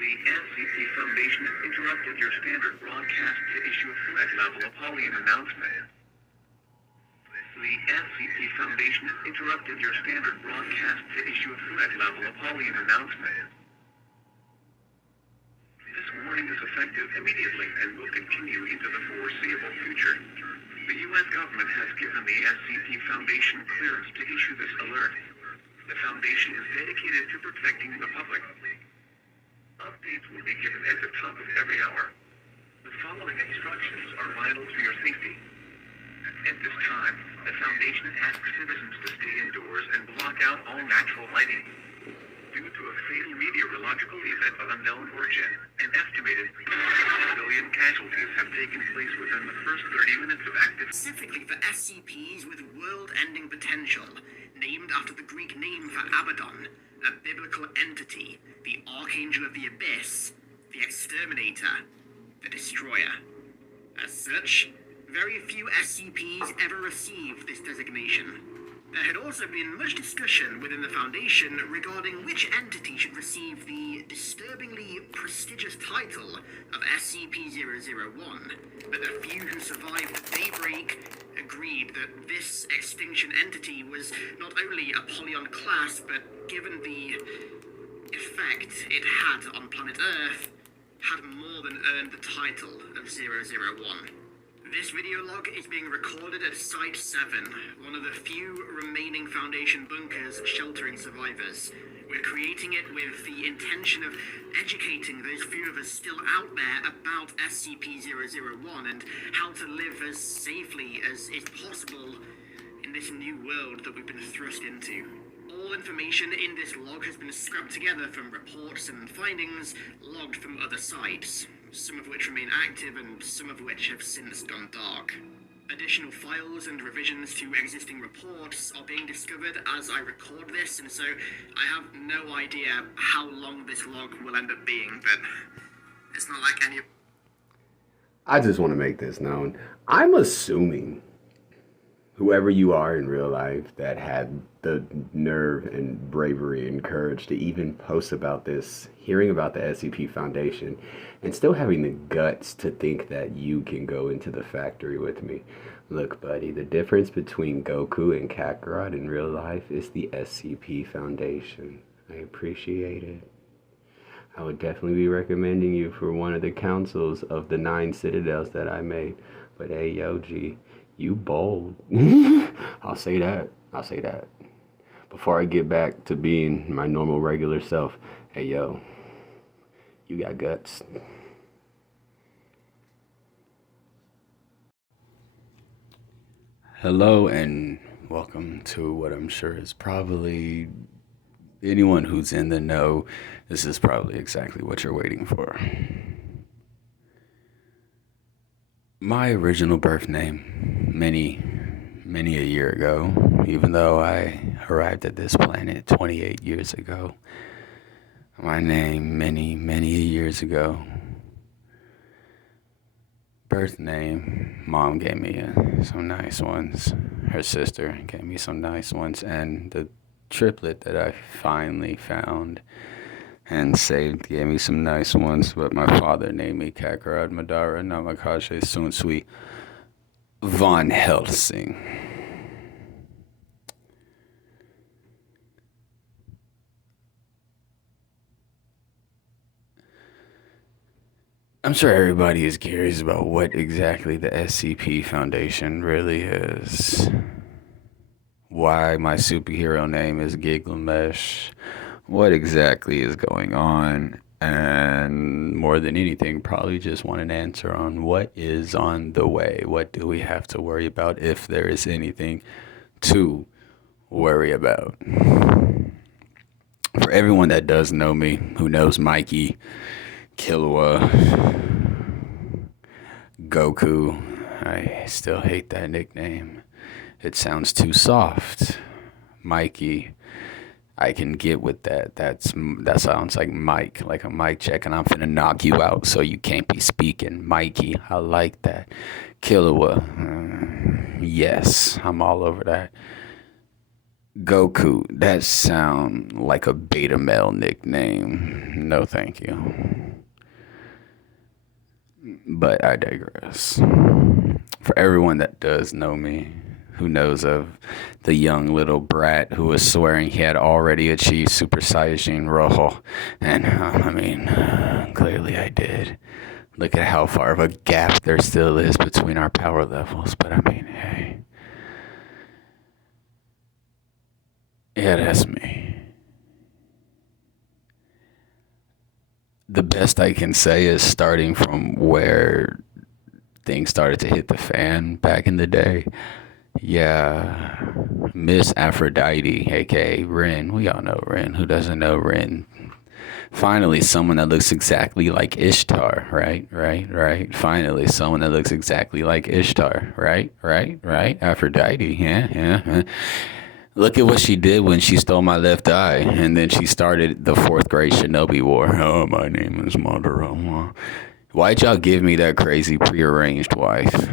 The SCP Foundation interrupted your standard broadcast to issue a threat-level Apollyon announcement. The SCP Foundation interrupted your standard broadcast to issue a threat-level Apollyon announcement. This warning is effective immediately and will continue into the foreseeable future. The U.S. government has given the SCP Foundation clearance to issue this alert. The Foundation is dedicated to protecting the public. Updates will be given at the top of every hour. The following instructions are vital to your safety. At this time, the Foundation asks citizens to stay indoors and block out all natural lighting. Due to a fatal meteorological event of unknown origin, an estimated 1 billion casualties have taken place within the first 30 minutes of active... Specifically for SCPs with world-ending potential, named after the Greek name for Abaddon, a biblical entity, the Archangel of the Abyss, the Exterminator, the Destroyer. As such, very few SCPs ever received this designation. There had also been much discussion within the Foundation regarding which entity should receive the disturbingly prestigious title of SCP-001, but the few who survived the Daybreak agreed that this extinction entity was not only Apollyon class, but given the effect it had on planet Earth, had more than earned the title of 001. This video log is being recorded at Site 7, one of the few remaining Foundation bunkers sheltering survivors. We're creating it with the intention of educating those few of us still out there about SCP-001 and how to live as safely as is possible in this new world that we've been thrust into. All information in this log has been scrubbed together from reports and findings logged from other sites, some of which remain active and some of which have since gone dark. Additional files and revisions to existing reports are being discovered as I record this, and so I have no idea how long this log will end up being, but it's not like any... I just want to make this known. I'm assuming whoever you are in real life that had the nerve and bravery and courage to even post about this, hearing about the SCP Foundation, and still having the guts to think that you can go into the factory with me. Look, buddy, the difference between Goku and Kakarot in real life is the SCP Foundation. I appreciate it. I would definitely be recommending you for one of the councils of the 9 citadels that I made. But hey, yo, G, you bold. I'll say that. Before I get back to being my normal, regular self, hey, yo, you got guts. Hello and welcome to what I'm sure is probably anyone who's in the know. This is probably exactly what you're waiting for. My original birth name, many a year ago, even though I arrived at this planet 28 years ago. My name, many years ago. Birth name, Mom gave me some nice ones. Her sister gave me some nice ones. And the triplet that I finally found and saved gave me some nice ones. But my father named me Kakarot Madara Namakaze Sunsui Von Helsing. I'm sure everybody is curious about what exactly the SCP Foundation really is. Why my superhero name is Gilgamesh. What exactly is going on. And more than anything, probably just want an answer on what is on the way. What do we have to worry about, if there is anything to worry about? For everyone that does know me, who knows Mikey, Killua, Goku, I still hate that nickname. It sounds too soft. Mikey, I can get with that. That sounds like Mike, like a mic check, and I'm finna knock you out so you can't be speaking. Mikey, I like that. Killua, yes, I'm all over that. Goku, that sound like a beta male nickname. No, thank you. But I digress. For everyone that does know me, who knows of the young little brat who was swearing he had already achieved Super Saiyajin Rojo, and clearly I did. Look at how far of a gap there still is between our power levels, but hey. Yeah, that's me. The best I can say is starting from where things started to hit the fan back in the day. Yeah, Miss Aphrodite, aka Rin. We all know Rin. Who doesn't know Rin? Finally, someone that looks exactly like Ishtar, right. Finally, someone that looks exactly like Ishtar, right. Aphrodite, yeah. Look at what she did when she stole my left eye, and then she started the 4th grade Shinobi War. Oh, my name is Madara. Why'd y'all give me that crazy prearranged wife?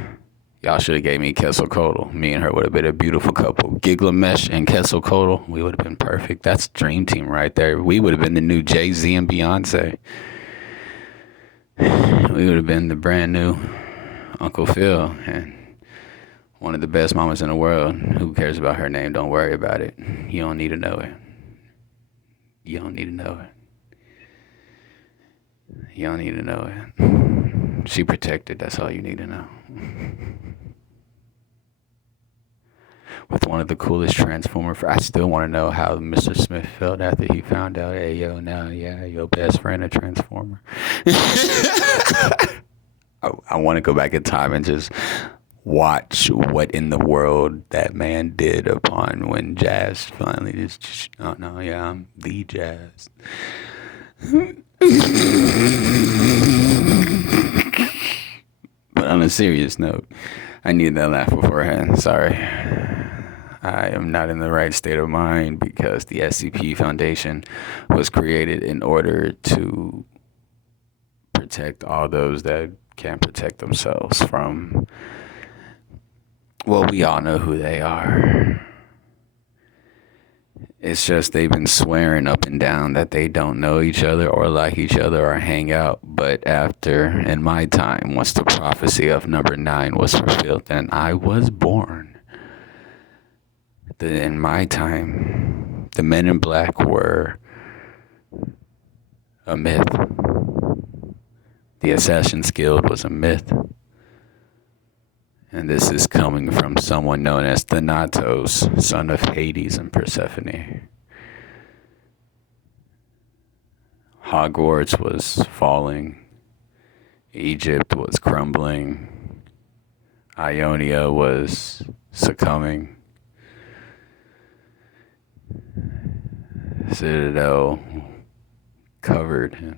Y'all should have gave me Quetzalcoatl. Me and her would have been a beautiful couple. Gilgamesh and Quetzalcoatl, we would have been perfect. That's Dream Team right there. We would have been the new Jay-Z and Beyonce. We would have been the brand new Uncle Phil and one of the best mamas in the world. Who cares about her name? Don't worry about it. You don't need to know it. You don't need to know it. You don't need to know it. She protected. That's all you need to know. With one of the coolest Transformers. I still want to know how Mr. Smith felt after he found out, hey, yo, now, yeah, your best friend a Transformer. I want to go back in time and just watch what in the world that man did upon when Jazz finally just oh, no, yeah, I'm the Jazz. But on a serious note, I need that laugh beforehand. Sorry. I am not in the right state of mind because the SCP Foundation was created in order to protect all those that can't protect themselves from, well, we all know who they are. It's just they've been swearing up and down that they don't know each other or like each other or hang out. But after, in my time, once the prophecy of number 9 was fulfilled and I was born, in my time, the Men in Black were a myth. The Assassin's Guild was a myth. And this is coming from someone known as Thanatos, son of Hades and Persephone. Hogwarts was falling. Egypt was crumbling. Ionia was succumbing. Citadel covered in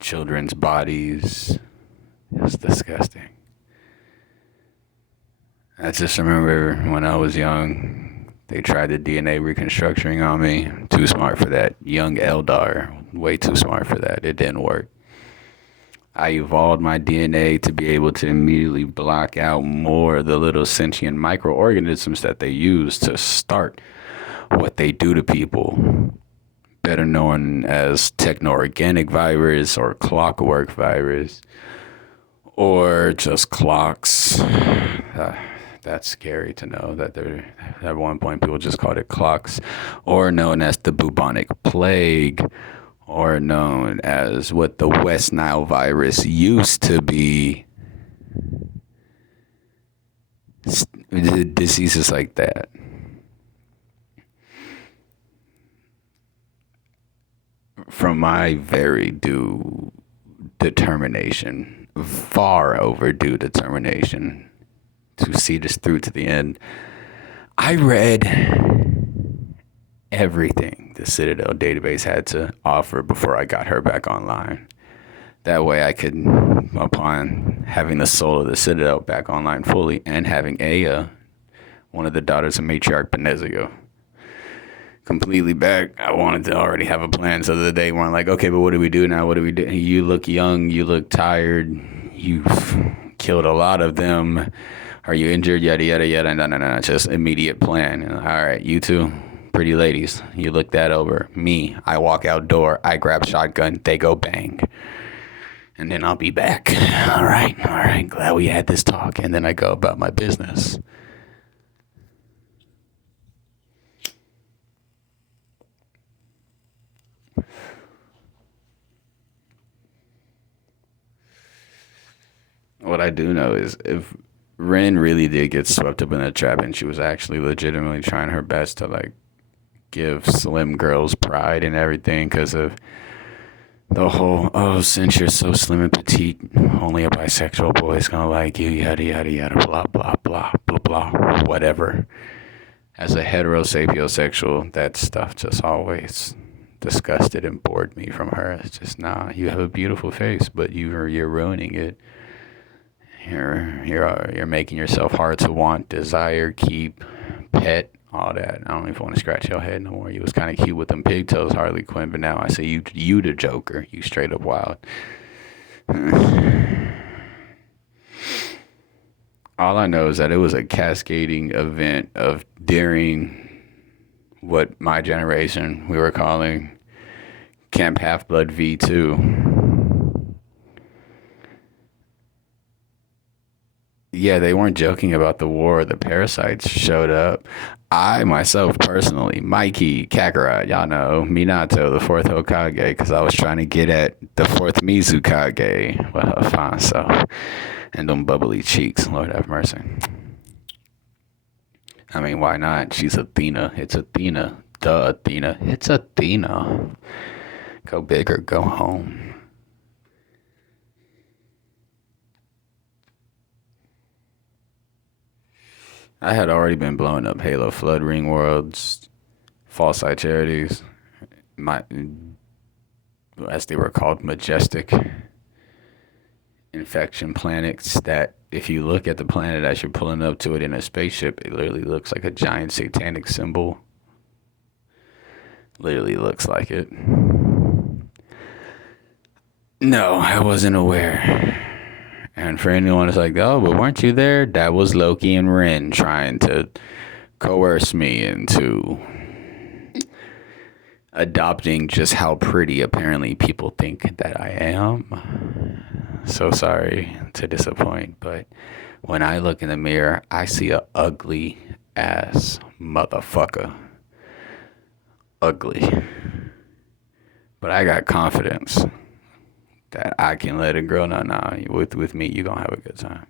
children's bodies. It was disgusting. I just remember when I was young, they tried the DNA reconstructing on me. Too smart for that. Young Eldar, way too smart for that. It didn't work. I evolved my DNA to be able to immediately block out more of the little sentient microorganisms that they use to start what they do to people. Better known as techno-organic virus or clockwork virus. Or just clocks. That's scary to know that at one point people just called it clocks. Or known as the bubonic plague. Or known as what the West Nile virus used to be. Diseases like that. From my very due determination, far overdue determination to see this through to the end, I read everything the Citadel database had to offer before I got her back online. That way I could, upon having the soul of the Citadel back online fully and having Aya, one of the daughters of Matriarch Benezio, completely back, I wanted to already have a plan so that the day weren't like, okay, but what do we do now? What do we do? You look young, you look tired, you've killed a lot of them. Are you injured? Yada, yada, yada. No. Just immediate plan. All right, you two, pretty ladies, you look that over. Me, I walk outdoor. I grab shotgun. They go bang. And then I'll be back. All right. Glad we had this talk. And then I go about my business. What I do know is if Ren really did get swept up in that trap and she was actually legitimately trying her best to like give slim girls pride and everything because of the whole, oh, since you're so slim and petite, only a bisexual boy is gonna like you, yada yada yada, blah blah blah blah blah, whatever. As a heterosapiosexual, that stuff just always disgusted and bored me from her. It's just, nah, you have a beautiful face, but you're ruining it. You're making yourself hard to want, desire, keep, pet, all that. I don't even want to scratch your head no more. You was kind of cute with them pigtails, Harley Quinn, but now I say you the Joker. You straight up wild. All I know is that it was a cascading event of during what my generation we were calling Camp Half-Blood V2. Yeah, they weren't joking about the war. The parasites showed up. I, myself, personally, Mikey, Kakarot, y'all know, Minato, the 4th Hokage, because I was trying to get at the 4th Mizukage. Well, her fine self. And them bubbly cheeks, Lord have mercy. I mean, why not? She's Athena. It's Athena. Duh, Athena. It's Athena. Go big or go home. I had already been blowing up Halo Flood Ring Worlds, False Eye Charities, as they were called, Majestic Infection Planets, that if you look at the planet as you're pulling up to it in a spaceship, it literally looks like a giant satanic symbol. Literally looks like it. No, I wasn't aware. And for anyone who's like, oh, but weren't you there? That was Loki and Ren trying to coerce me into adopting just how pretty apparently people think that I am. So sorry to disappoint, but when I look in the mirror, I see a ugly ass motherfucker. Ugly. But I got confidence that I can let a girl know, nah, with me, you gonna have a good time.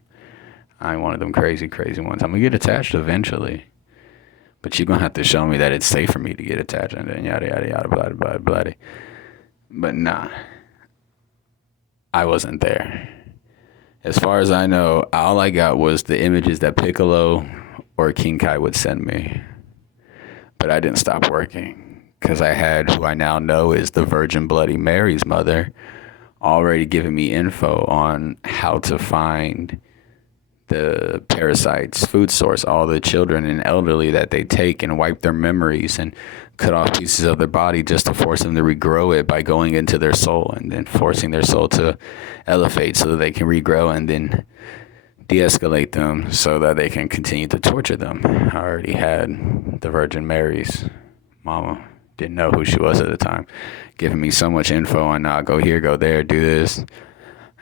I ain't one of them crazy ones. I'm gonna get attached eventually. But you're gonna have to show me that it's safe for me to get attached and then yada, yada, yada, blah, blah, blah, blah. But nah, I wasn't there. As far as I know, all I got was the images that Piccolo or King Kai would send me. But I didn't stop working because I had who I now know is the Virgin Bloody Mary's mother already giving me info on how to find the parasites' food source, all the children and elderly that they take and wipe their memories and cut off pieces of their body just to force them to regrow it by going into their soul and then forcing their soul to elevate so that they can regrow and then de-escalate them so that they can continue to torture them. I already had the Virgin Mary's mama. Didn't know who she was at the time, giving me so much info on, go here, go there, do this.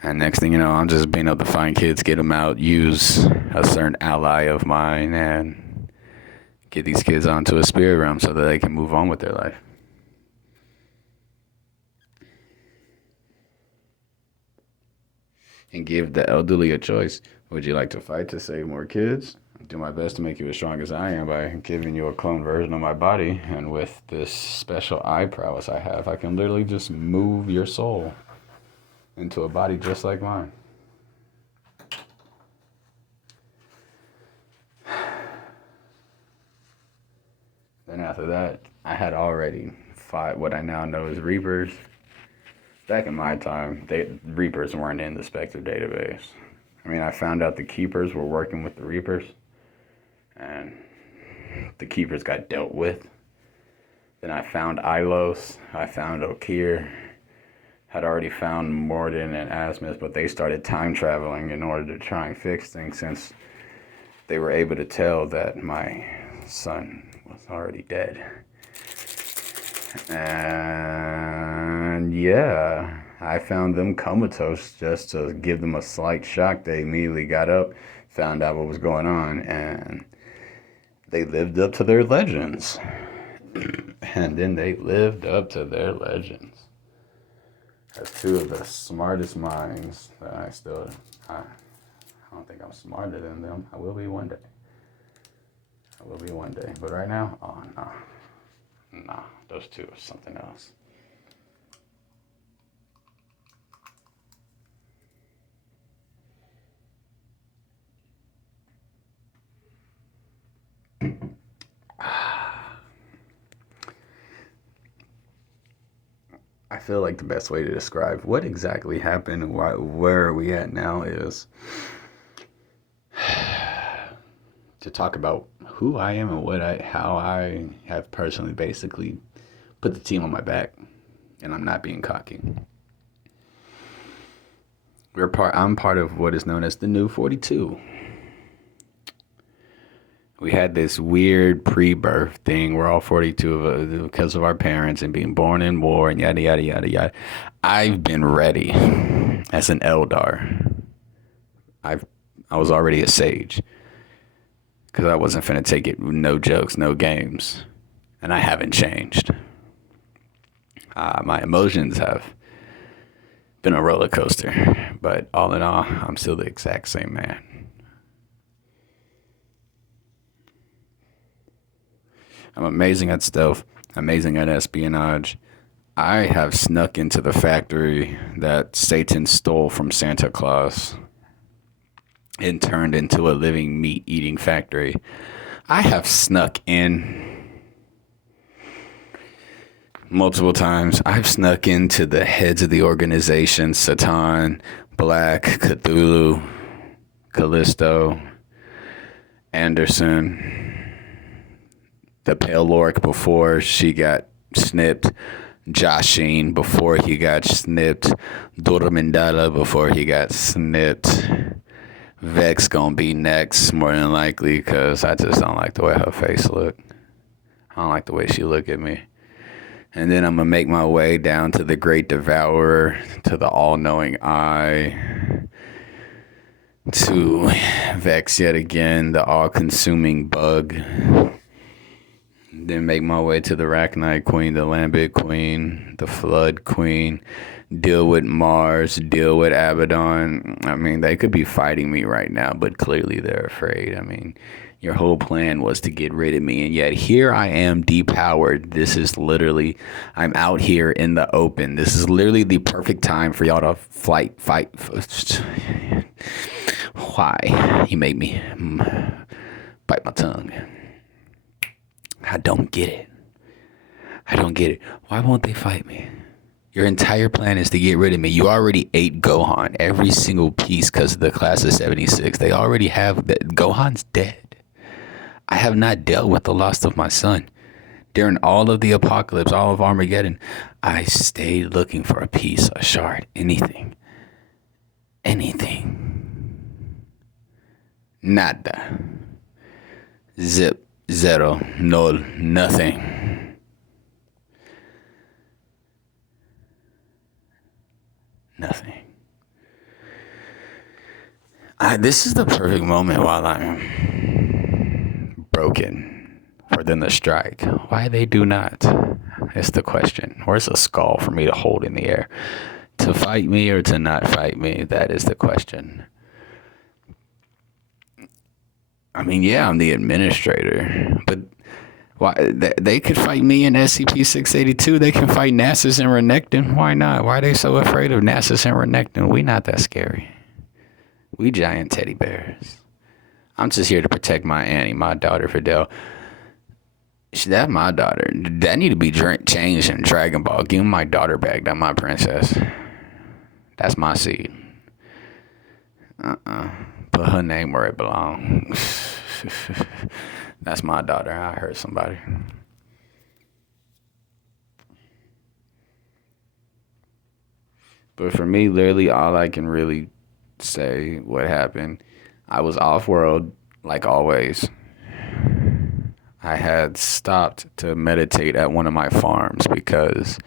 And next thing you know, I'm just being able to find kids, get them out, use a certain ally of mine, and get these kids onto a spirit realm so that they can move on with their life. And give the elderly a choice. Would you like to fight to save more kids? Do my best to make you as strong as I am by giving you a clone version of my body. And with this special eye prowess I have, I can literally just move your soul into a body just like mine. Then after that, I had already fought what I now know as Reapers. Back in my time, Reapers weren't in the Spectre database. I mean, I found out the Keepers were working with the Reapers. And the Keepers got dealt with. Then I found Ilos. I found Okir. Had already found Morden and Asmus, but they started time traveling in order to try and fix things since they were able to tell that my son was already dead. And yeah, I found them comatose just to give them a slight shock. They immediately got up, found out what was going on, and they lived up to their legends. And then they lived up to their legends. As two of the smartest minds that I don't think I'm smarter than them. I will be one day. But right now, oh no. Nah, those two are something else. I feel like the best way to describe what exactly happened and where are we at now is to talk about who I am and how I have personally basically put the team on my back, and I'm not being cocky. I'm part of what is known as the New 42. We had this weird pre-birth thing. We're all 42 of us because of our parents and being born in war and yada, yada, yada, yada. I've been ready as an Eldar. I was already a sage because I wasn't finna take it, no jokes, no games. And I haven't changed. My emotions have been a roller coaster, but all in all, I'm still the exact same man. I'm amazing at stealth, amazing at espionage. I have snuck into the factory that Satan stole from Santa Claus and turned into a living meat-eating factory. I have snuck in multiple times. I've snuck into the heads of the organization, Satan, Black, Cthulhu, Callisto, Anderson, the Pale Lork before she got snipped, Joshine before he got snipped, Dormindala before he got snipped. Vex gonna be next, more than likely, because I just don't like the way her face look. I don't like the way she look at me. And then I'm gonna make my way down to the Great Devourer, to the All-Knowing Eye, to Vex yet again, the All-Consuming Bug. Then make my way to the Arachnite Queen, the Lambit Queen, the Flood Queen, deal with Mars, deal with Abaddon. I mean, they could be fighting me right now, but clearly they're afraid. I mean, your whole plan was to get rid of me, and yet here I am depowered. This is literally, I'm out here in the open. This is literally the perfect time for y'all to fight. Why? You made me bite my tongue. I don't get it. Why won't they fight me? Your entire plan is to get rid of me. You already ate Gohan, every single piece, because of the class of 76. They already have that. Gohan's dead. I have not dealt with the loss of my son. During all of the apocalypse, all of Armageddon, I stayed looking for a piece, a shard, anything. Nada. Zip. Zero, null, nothing. This is the perfect moment while I'm broken for them to strike. Why they do not? It's the question. Where's a skull for me to hold in the air? To fight me or to not fight me? That is the question. I mean, yeah, I'm the administrator, but why they could fight me in SCP-682. They can fight Nasus and Renekton. Why not? Why are they so afraid of Nasus and Renekton? We not that scary. We giant teddy bears. I'm just here to protect my Annie, my daughter Fidel. That's my daughter. That need to be changed in Dragon Ball. Give me my daughter back. That's my princess. That's my seed. Put her name where it belongs. That's my daughter. I heard somebody. But for me, literally all I can really say what happened, I was off-world like always, I had stopped to meditate at one of my farms because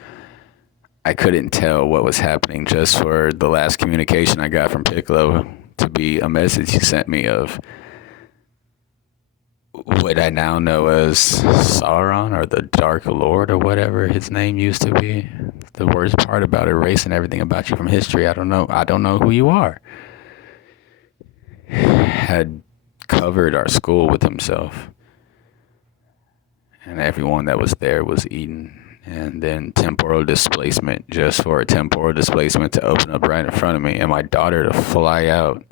I couldn't tell what was happening just for the last communication I got from Piccolo to be a message he sent me of what I now know as Sauron or the Dark Lord or whatever his name used to be. The worst part about erasing everything about you from history, I don't know who you are. Had covered our school with himself. And everyone that was there was eaten. And then temporal displacement, just for a temporal displacement to open up right in front of me and my daughter to fly out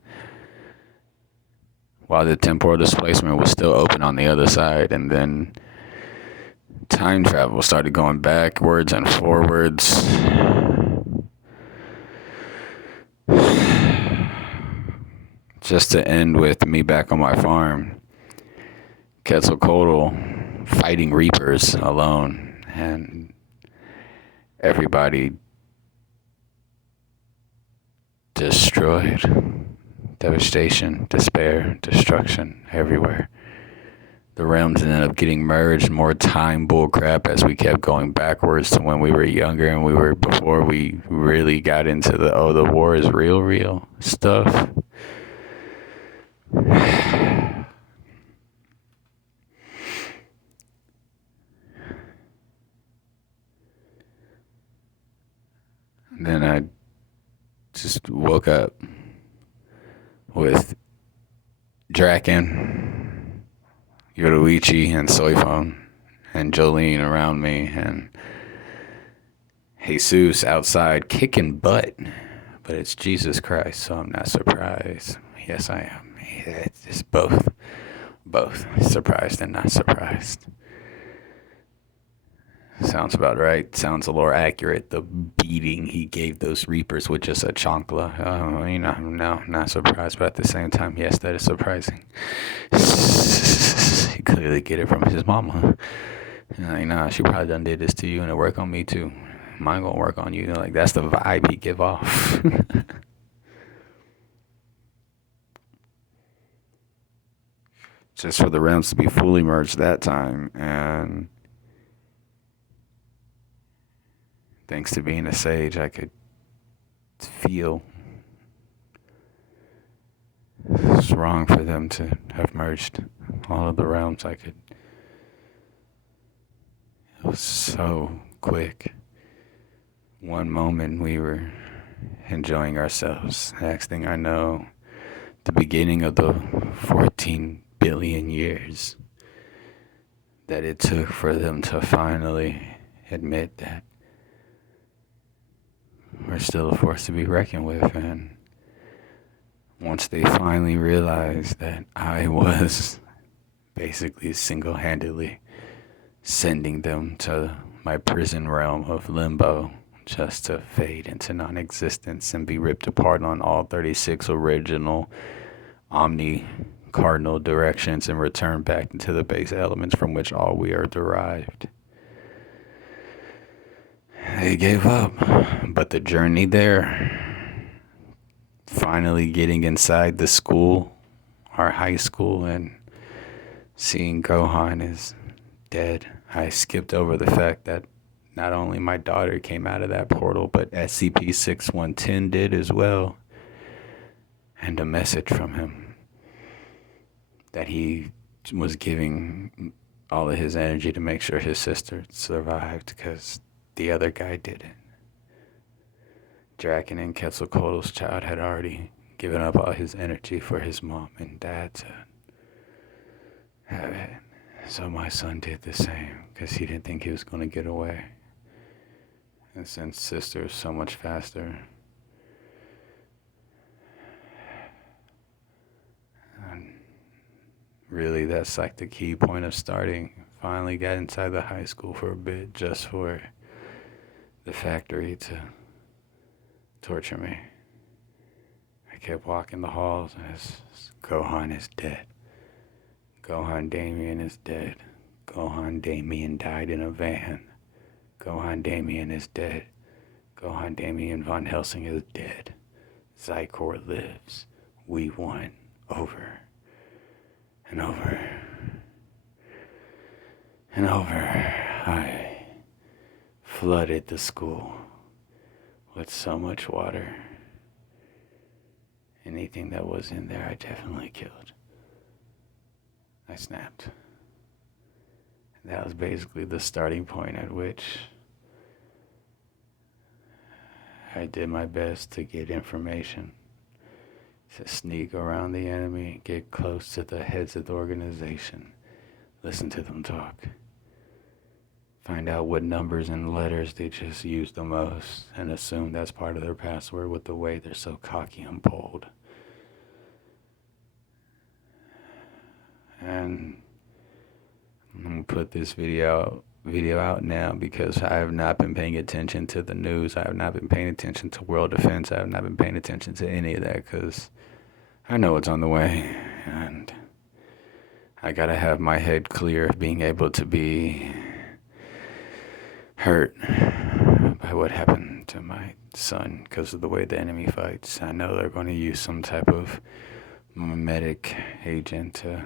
while the temporal displacement was still open on the other side. And then time travel started going backwards and forwards. Just to end with me back on my farm, Quetzalcoatl fighting Reapers alone, and everybody destroyed. Devastation, despair, destruction everywhere. The realms ended up getting merged, more time bullcrap as we kept going backwards to when we were younger and before we really got into the war is real stuff. Then I just woke up with Draken, Yoruichi, and Soifon, and Jolyne around me, and Jesus outside kicking butt. But it's Jesus Christ, so I'm not surprised. Yes, I am. It's just both. Surprised and not surprised. Sounds about right. Sounds a little accurate. The beating he gave those Reapers with just a chancla. No, not surprised. But at the same time, yes, that is surprising. He clearly get it from his mama. Nah, she probably done did this to you and it work on me too. Mine gonna work on you. Like, that's the vibe he give off. Just for the realms to be fully merged that time, and thanks to being a sage, I could feel it's wrong for them to have merged all of the realms. It was so quick. One moment we were enjoying ourselves. Next thing I know, the beginning of the 14 billion years that it took for them to finally admit that we're still a force to be reckoned with. And once they finally realized that I was basically single-handedly sending them to my prison realm of limbo just to fade into non-existence and be ripped apart on all 36 original omni-cardinal directions and return back into the base elements from which all we are derived. They gave up, but the journey there, finally getting inside the school, our high school, and seeing Gohan is dead. I skipped over the fact that not only my daughter came out of that portal, but SCP-6110 did as well. And a message from him that he was giving all of his energy to make sure his sister survived because the other guy didn't. Draken and Quetzalcoatl's child had already given up all his energy for his mom and dad to have it. So my son did the same because he didn't think he was going to get away. And since sister is so much faster, and really that's like the key point of starting. Finally got inside the high school for a bit just for the factory to torture me. I kept walking the halls as Gohan is dead. Gohan Damien is dead. Gohan Damien died in a van. Gohan Damien is dead. Gohan Damien von Helsing is dead. Zykor lives. We won. Over. and over and over. I flooded the school with so much water. Anything that was in there, I definitely killed. I snapped. And that was basically the starting point at which I did my best to get information, to sneak around the enemy, get close to the heads of the organization, listen to them talk, find out what numbers and letters they just use the most, and assume that's part of their password with the way they're so cocky and bold. And I'm gonna put this video out now because I have not been paying attention to the news. I have not been paying attention to world defense. I have not been paying attention to any of that because I know it's on the way, and I gotta have my head clear of being able to be hurt by what happened to my son because of the way the enemy fights. I know they're going to use some type of mimetic agent to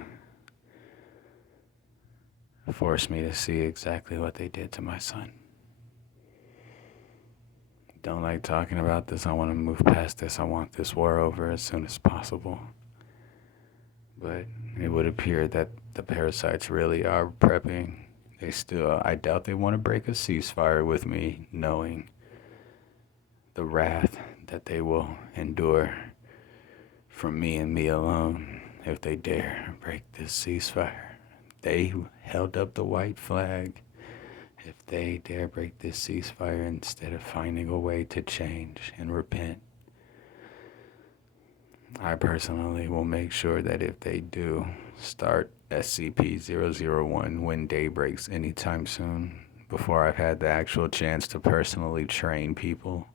force me to see exactly what they did to my son. Don't like talking about this. I want to move past this. I want this war over as soon as possible. But it would appear that the parasites really are prepping. I doubt they want to break a ceasefire with me, knowing the wrath that they will endure from me and me alone if they dare break this ceasefire. They held up the white flag. If they dare break this ceasefire instead of finding a way to change and repent, I personally will make sure that if they do start SCP-001 when day breaks anytime soon, before I've had the actual chance to personally train people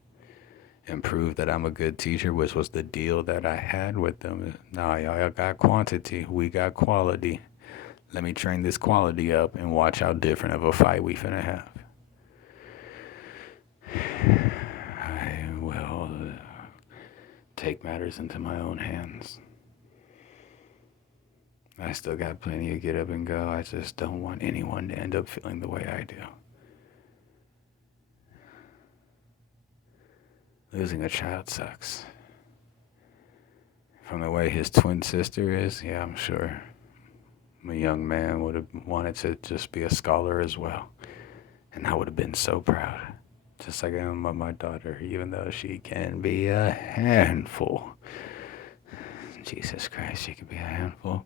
and prove that I'm a good teacher, which was the deal that I had with them. Nah, y'all got quantity, we got quality. Let me train this quality up and watch how different of a fight we finna have. I will take matters into my own hands. I still got plenty of get up and go. I just don't want anyone to end up feeling the way I do. Losing a child sucks. From the way his twin sister is, yeah, I'm sure a young man would have wanted to just be a scholar as well. And I would have been so proud. Just like I am of my daughter, even though she can be a handful. Jesus Christ, she can be a handful.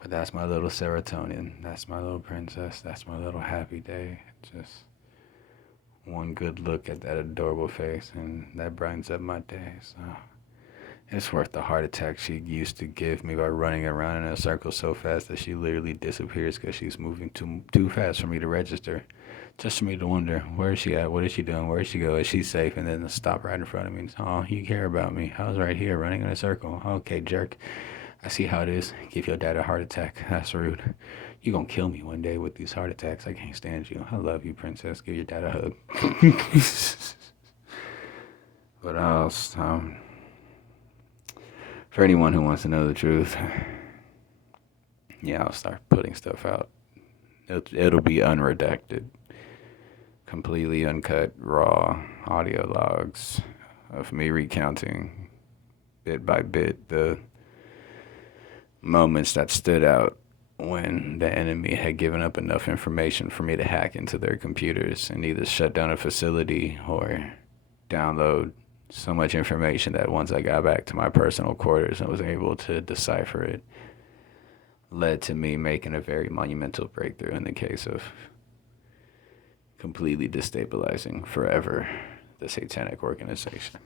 But that's my little serotonin. That's my little princess. That's my little happy day. Just one good look at that adorable face, and that brightens up my day. So it's worth the heart attack she used to give me by running around in a circle so fast that she literally disappears because she's moving too fast for me to register. Just for me to wonder, where is she at? What is she doing? Where is she go? Is she safe? And then stop right in front of me. Oh, you care about me. I was right here running in a circle. Okay, jerk. I see how it is. Give your dad a heart attack. That's rude. You gonna kill me one day with these heart attacks. I can't stand you. I love you, princess. Give your dad a hug. But for anyone who wants to know the truth, yeah, I'll start putting stuff out. It'll be unredacted. Completely uncut, raw audio logs of me recounting bit by bit the moments that stood out when the enemy had given up enough information for me to hack into their computers and either shut down a facility or download so much information that once I got back to my personal quarters and was able to decipher it, led to me making a very monumental breakthrough in the case of completely destabilizing forever the satanic organization.